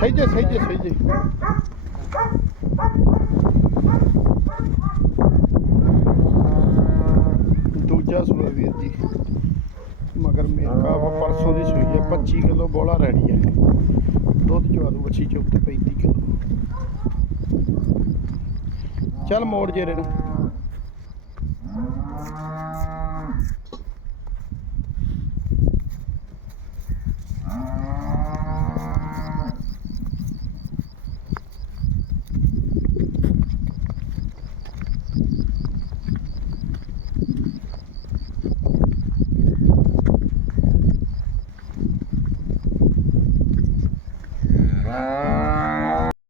ਸਹੀ ਜੇ ਸਹੀ ਜੇ ਸਹੀ ਜੇ। ਦੂਜਾ ਸੂਆ ਵੀਰ ਜੀ ਮਗਰ ਮੇਰਾ ਪਰਸੋਂ ਦੀ ਸੂਈ ਹੈ। 25 ਕਿਲੋ ਬੋਲਾ ਰੈਡੀ ਹੈ। ਦੁੱਧ ਚਵਾ ਦੂ ਬੱਚੀ 34 35 ਕਿਲੋ। ਚੱਲ ਮੋੜ ਜੇ ਰੇ ਨੂੰ।